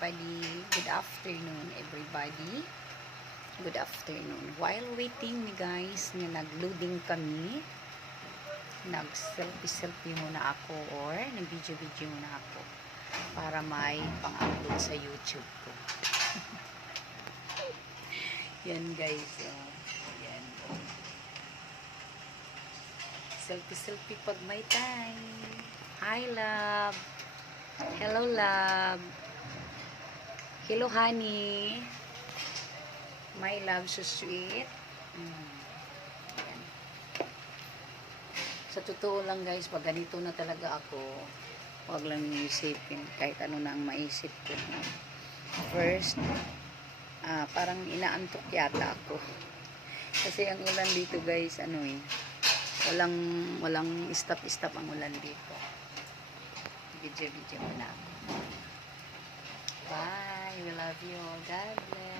everybody. Good afternoon, everybody. Good afternoon. While waiting ni guys, na nag-loading kami, nag-selfie muna ako or nag-video muna ako para may pang-upload sa YouTube ko. Yan guys. Yan. Selfie pag may time. Hi, love. Hello, love. Hello, honey. My love, so sweet. Yan. Sa totoo lang guys, pag ganito na talaga ako, huwag lang isipin kahit ano na ang maisip ko. First, parang inaantok yata ako. Kasi ang ulan dito guys, walang stop ang ulan dito. Video muna ako. Bye. We love you. God bless.